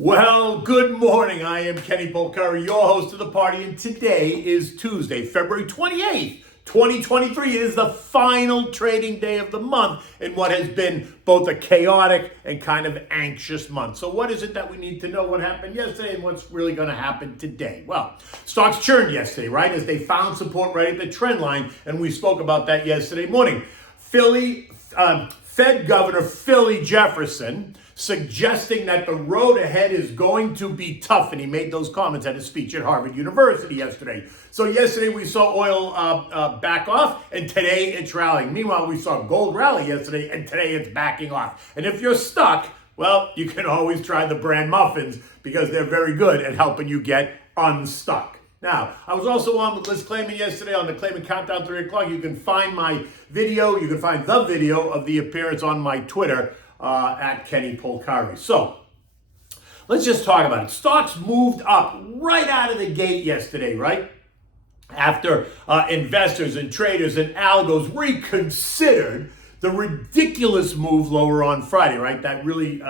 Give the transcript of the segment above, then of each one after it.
Well, good morning. I am Kenny Polcari, your host of the party, and today is Tuesday, February 28th, 2023. It is the final trading day of the month in what has been both a chaotic and kind of anxious month. So what is it that we need to know what happened yesterday and what's really going to happen today? Well, stocks churned yesterday, right, as they found support right at the trend line, and we spoke about that yesterday morning. Fed Governor Philly Jefferson suggesting that the road ahead is going to be tough. And he made those comments at his speech at Harvard University yesterday. So yesterday we saw oil back off, and today it's rallying. Meanwhile, we saw gold rally yesterday, and today it's backing off. And if you're stuck, well, you can always try the Bran Muffins because they're very good at helping you get unstuck. Now, I was also on with Liz Clayman yesterday on the Clayman Countdown 3 o'clock. You can find my video. You can find the video of the appearance on my Twitter at Kenny Polcari. So, let's just talk about it. Stocks moved up right out of the gate yesterday, right? After investors and traders and algos reconsidered the ridiculous move lower on Friday, right? That really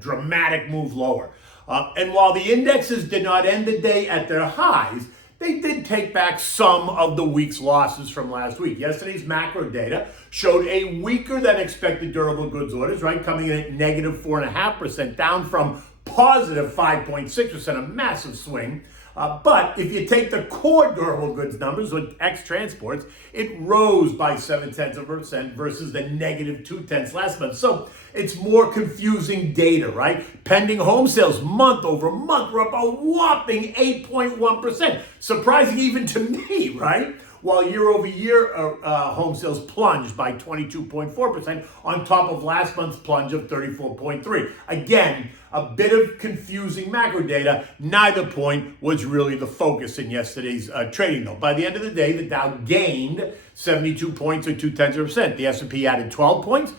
dramatic move lower. And while the indexes did not end the day at their highs, they did take back some of the week's losses from last week. Yesterday's macro data showed a weaker than expected durable goods orders, right? Coming in at negative 4.5%, down from positive 5.6%, a massive swing. But if you take the core durable goods numbers with X transports, it rose by 0.7% versus the negative 0.2 last month. So it's more confusing data, right? Pending home sales month over month were up a whopping 8.1%. Surprising even to me, right? While year over year home sales plunged by 22.4% on top of last month's plunge of 34.3%. Again, a bit of confusing macro data. Neither point was really the focus in yesterday's trading, though. By the end of the day, the Dow gained 72 points or 0.2%. The S&P added 12 points,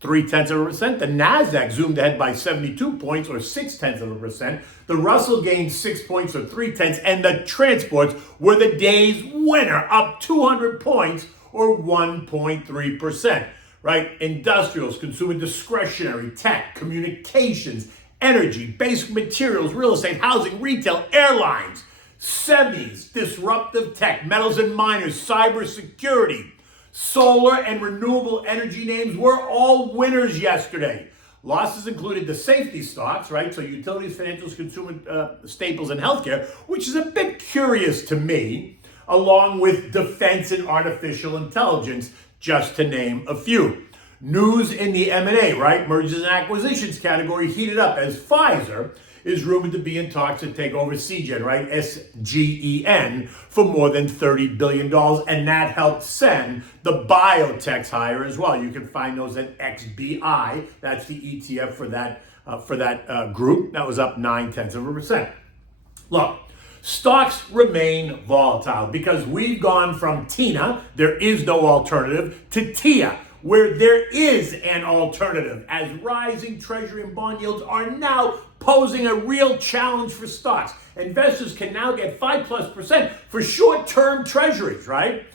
0.3%. The Nasdaq zoomed ahead by 72 points or 0.6%. The Russell gained 6 points or 0.3, and the transports were the day's winner, up 200 points or 1.3%. Right? Industrials, consumer discretionary, tech, communications, energy, basic materials, real estate, housing, retail, airlines, semis, disruptive tech, metals and miners, cybersecurity, solar and renewable energy names were all winners yesterday. Losses included the safety stocks, right? So utilities, financials, consumer staples, and healthcare, which is a bit curious to me, along with defense and artificial intelligence, just to name a few. News in the M&A, right? Mergers and acquisitions category heated up as Pfizer is rumored to be in talks to take over Seagen, right? SGEN for more than $30 billion. And that helped send the biotechs higher as well. You can find those at XBI. That's the ETF for that group. That was up 0.9%. Look, stocks remain volatile because we've gone from Tina, there is no alternative, to TIA, where there is an alternative, as rising treasury and bond yields are now posing a real challenge for stocks. Investors can now get 5+% for short-term treasuries, right?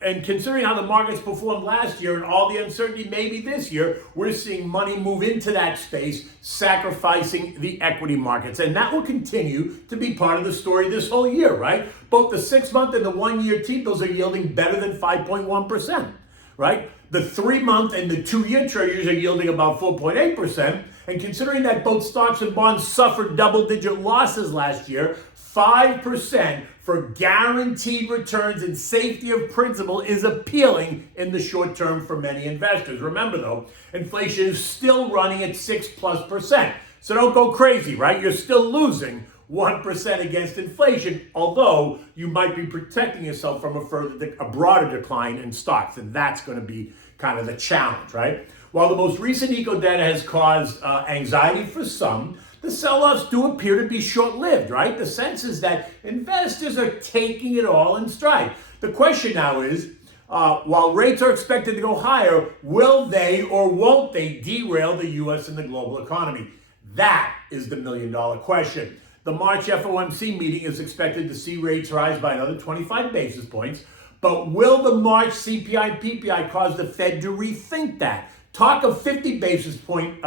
And considering how the markets performed last year and all the uncertainty maybe this year, we're seeing money move into that space, sacrificing the equity markets. And that will continue to be part of the story this whole year, right? Both the 6-month and the 1-year T-bills are yielding better than 5.1%, right? The 3-month and the 2-year treasuries are yielding about 4.8%. And considering that both stocks and bonds suffered double-digit losses last year, 5% for guaranteed returns and safety of principal is appealing in the short term for many investors. Remember, though, inflation is still running at 6+%. So don't go crazy, right? You're still losing 1% against inflation, although you might be protecting yourself from a broader decline in stocks, and that's going to be kind of the challenge, right? While the most recent eco data has caused anxiety for some, the sell-offs do appear to be short-lived, right? The sense is that investors are taking it all in stride. The question now is, while rates are expected to go higher, will they or won't they derail the U.S. and the global economy? That is the million-dollar question. The March FOMC meeting is expected to see rates rise by another 25 basis points, but will the March CPI and PPI cause the Fed to rethink that? Talk of 50 basis point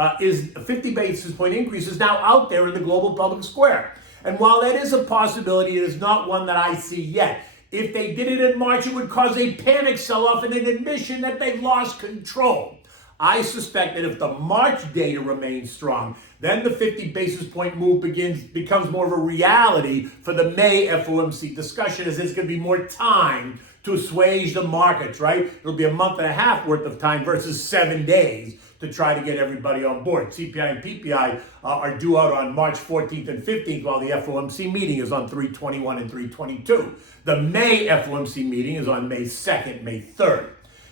increase is now out there in the global public square. And while that is a possibility, it is not one that I see yet. If they did it in March, it would cause a panic sell-off and an admission that they've lost control. I suspect that if the March data remains strong, then the 50 basis point move becomes more of a reality for the May FOMC discussion, as there's going to be more time to assuage the markets, right? It'll be a month and a half worth of time versus 7 days to try to get everybody on board. CPI and PPI are due out on March 14th and 15th, while the FOMC meeting is on 3/21 and 3/22. The May FOMC meeting is on May 2nd, May 3rd.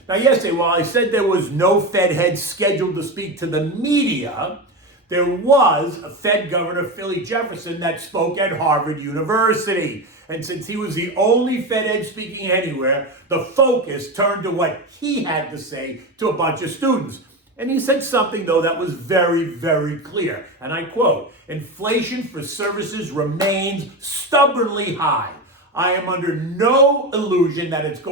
Now, yesterday, while I said there was no Fed head scheduled to speak to the media, there was a Fed Governor, Philly Jefferson, that spoke at Harvard University. And since he was the only Fed head speaking anywhere, the focus turned to what he had to say to a bunch of students. And he said something, though, that was very, very clear. And I quote, "Inflation for services remains stubbornly high. I am under no illusion that it's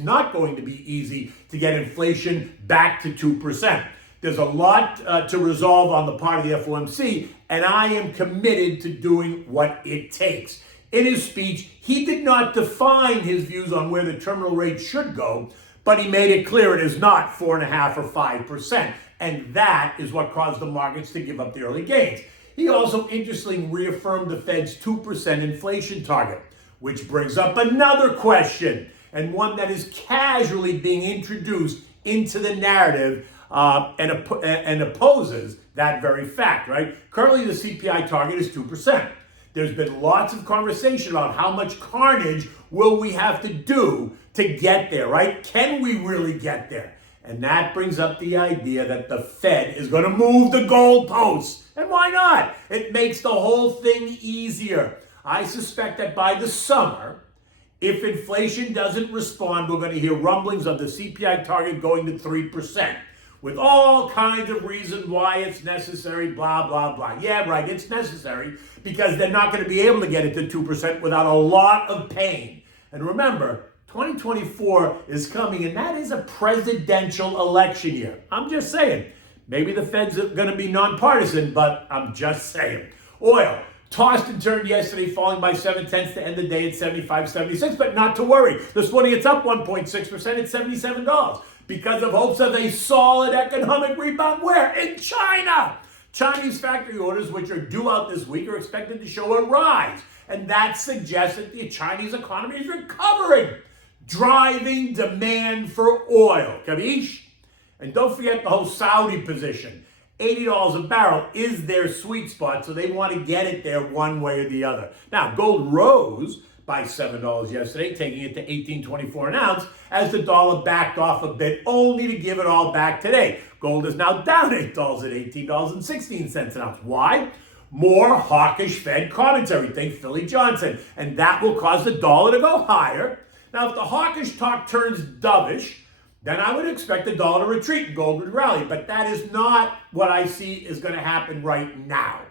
not going to be easy to get inflation back to 2%. There's a lot to resolve on the part of the FOMC, and I am committed to doing what it takes." In his speech, he did not define his views on where the terminal rate should go, but he made it clear it is not 4.5% or 5%. And that is what caused the markets to give up the early gains. He also interestingly reaffirmed the Fed's 2% inflation target, which brings up another question, and one that is casually being introduced into the narrative and opposes that very fact, right? Currently, the CPI target is 2%. There's been lots of conversation about how much carnage will we have to do to get there, right? Can we really get there? And that brings up the idea that the Fed is going to move the goalposts. And why not? It makes the whole thing easier. I suspect that by the summer, if inflation doesn't respond, we're going to hear rumblings of the CPI target going to 3%. With all kinds of reasons why it's necessary, blah, blah, blah. Yeah, right, it's necessary because they're not going to be able to get it to 2% without a lot of pain. And remember, 2024 is coming, and that is a presidential election year. I'm just saying. Maybe the Fed's going to be nonpartisan, but I'm just saying. Oil tossed and turned yesterday, falling by 0.7 to end the day at 75.76, but not to worry. This morning it's up 1.6% at $77 because of hopes of a solid economic rebound. Where? In China. Chinese factory orders, which are due out this week, are expected to show a rise. And that suggests that the Chinese economy is recovering, driving demand for oil. Capiche? And don't forget the whole Saudi position. $80 a barrel is their sweet spot, so they want to get it there one way or the other. Now, gold rose by $7 yesterday, taking it to $18.24 an ounce, as the dollar backed off a bit, only to give it all back today. Gold is now down $8 at $18.16 an ounce. Why? More hawkish Fed commentary. Think Philly Johnson. And that will cause the dollar to go higher. Now, if the hawkish talk turns dovish, then I would expect the dollar to retreat and gold would rally. But that is not what I see is going to happen right now.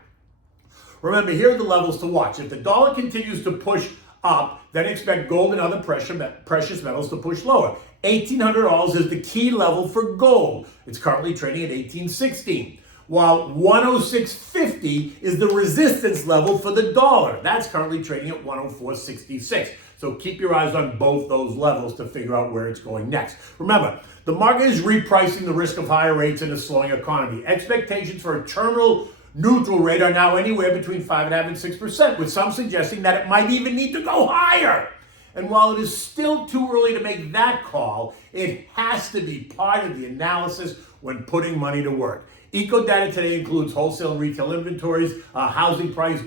Remember, here are the levels to watch. If the dollar continues to push up, then expect gold and other precious metals to push lower. $1,800 is the key level for gold. It's currently trading at $1,816. While 106.50 is the resistance level for the dollar. That's currently trading at 104.66. So keep your eyes on both those levels to figure out where it's going next. Remember, the market is repricing the risk of higher rates in a slowing economy. Expectations for a terminal neutral rate are now anywhere between 5.5% and 6%, with some suggesting that it might even need to go higher. And while it is still too early to make that call, it has to be part of the analysis when putting money to work. Eco data today includes wholesale and retail inventories, the housing price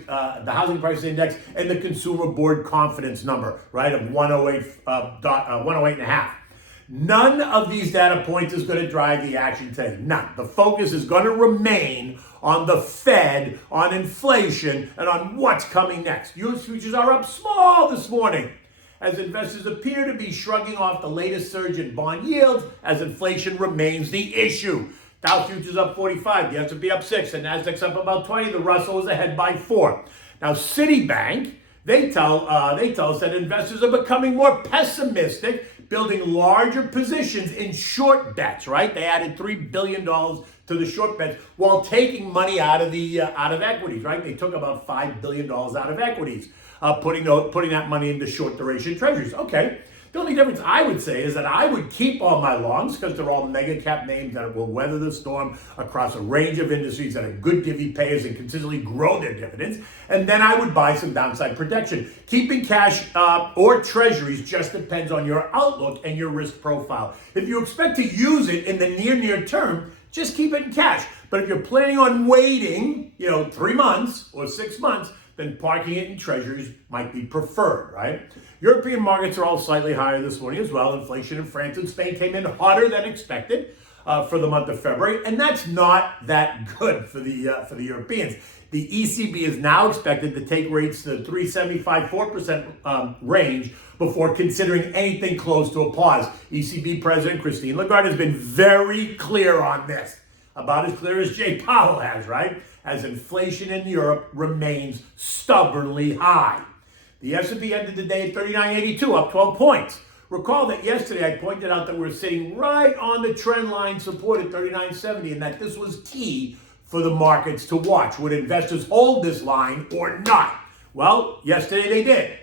index, and the consumer board confidence number, right, of 108.5. None of these data points is going to drive the action today. None. The focus is going to remain on the Fed, on inflation, and on what's coming next. U.S. futures are up small this morning, as investors appear to be shrugging off the latest surge in bond yields as inflation remains the issue. Dow futures up 45, the S&P up 6, and Nasdaq's up about 20. The Russell is ahead by 4. Now, Citibank, they tell us that investors are becoming more pessimistic building larger positions in short bets, right? They added $3 billion to the short bets while taking money out of equities, right? They took about $5 billion out of equities, putting that money into short duration treasuries. Okay. The only difference I would say is that I would keep all my longs because they're all mega cap names that will weather the storm across a range of industries that are good divvy payers and consistently grow their dividends. And then I would buy some downside protection. Keeping cash or treasuries just depends on your outlook and your risk profile. If you expect to use it in the near term, just keep it in cash. But if you're planning on waiting, 3 months or 6 months, then parking it in treasuries might be preferred, right? European markets are all slightly higher this morning as well. Inflation in France and Spain came in hotter than expected for the month of February, and that's not that good for the Europeans. The ECB is now expected to take rates to the 3.75-4% range before considering anything close to a pause. ECB President Christine Lagarde has been very clear on this, about as clear as Jay Powell has, right? As inflation in Europe remains stubbornly high. The S&P ended the day at 3982, up 12 points. Recall that yesterday I pointed out that we're sitting right on the trend line support at 3970 and that this was key for the markets to watch. Would investors hold this line or not? Well, yesterday they did.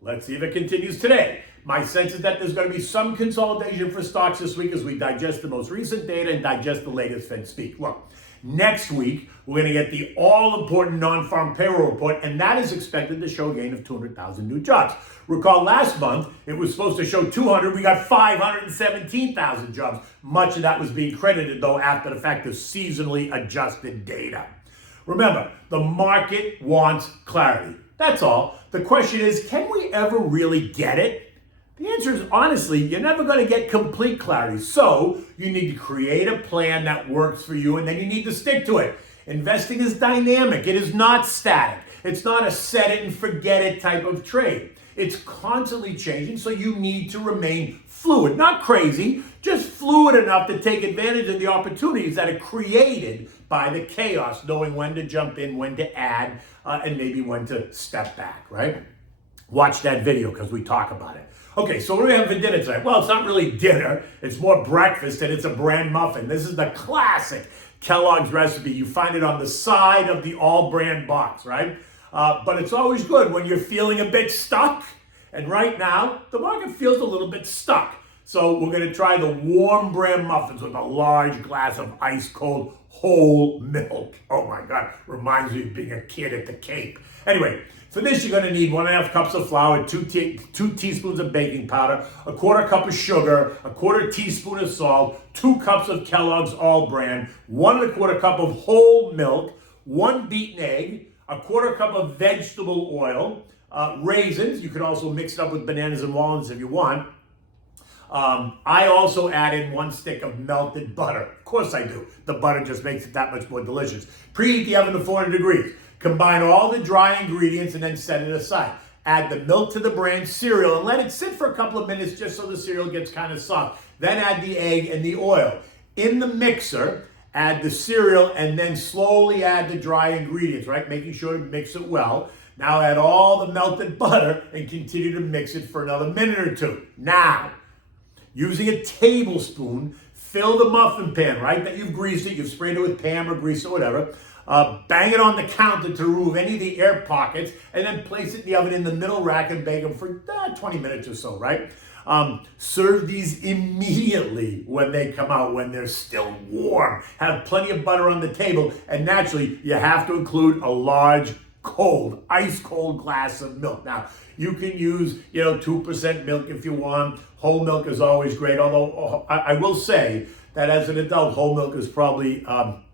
Let's see if it continues today. My sense is that there's going to be some consolidation for stocks this week as we digest the most recent data and digest the latest Fed speak. Look, next week, we're going to get the all-important non-farm payroll report, and that is expected to show a gain of 200,000 new jobs. Recall last month, it was supposed to show 200. We got 517,000 jobs. Much of that was being credited, though, after the fact of seasonally adjusted data. Remember, the market wants clarity. That's all. The question is, can we ever really get it? The answer is, honestly, you're never going to get complete clarity. So you need to create a plan that works for you, and then you need to stick to it. Investing is dynamic. It is not static. It's not a set it and forget it type of trade. It's constantly changing, so you need to remain fluid. Not crazy, just fluid enough to take advantage of the opportunities that are created by the chaos, knowing when to jump in, when to add, and maybe when to step back, right? Watch that video because we talk about it. Okay, so what do we have for dinner tonight? Well, it's not really dinner. It's more breakfast, and it's a Bran Muffin. This is the classic Kellogg's recipe. You find it on the side of the all-brand box, right? But it's always good when you're feeling a bit stuck. And right now, the market feels a little bit stuck. So we're going to try the warm Bran Muffins with a large glass of ice-cold whole milk. Oh, my God. Reminds me of being a kid at the Cape. Anyway, for this, you're going to need 1.5 cups of flour, 2 teaspoons of baking powder, a 1/4 cup of sugar, a 1/4 teaspoon of salt, 2 cups of Kellogg's All Brand, 1 1/4 cup of whole milk, 1 beaten egg, a 1/4 cup of vegetable oil, raisins. You can also mix it up with bananas and walnuts if you want. I also add in 1 stick of melted butter. Of course I do. The butter just makes it that much more delicious. Preheat the oven to 400 degrees. Combine all the dry ingredients and then set it aside. Add the milk to the Bran cereal and let it sit for a couple of minutes just so the cereal gets kind of soft. Then add the egg and the oil. In the mixer, add the cereal and then slowly add the dry ingredients, right? Making sure to mix it well. Now add all the melted butter and continue to mix it for another minute or 2. Now, using a tablespoon, fill the muffin pan, right? That you've greased it, you've sprayed it with Pam or grease or whatever. Bang it on the counter to remove any of the air pockets, and then place it in the oven in the middle rack and bake them for 20 minutes or so, right? Serve these immediately when they come out, when they're still warm. Have plenty of butter on the table, and naturally, you have to include a large, cold, ice-cold glass of milk. Now, you can use, 2% milk if you want. Whole milk is always great, although I will say that as an adult, whole milk is probably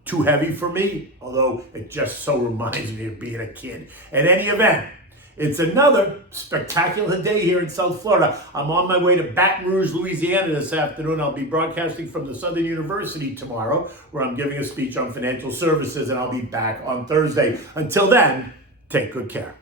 too heavy for me, although it just so reminds me of being a kid. In any event, it's another spectacular day here in South Florida. I'm on my way to Baton Rouge, Louisiana this afternoon. I'll be broadcasting from the Southern University tomorrow, where I'm giving a speech on financial services, and I'll be back on Thursday. Until then, take good care.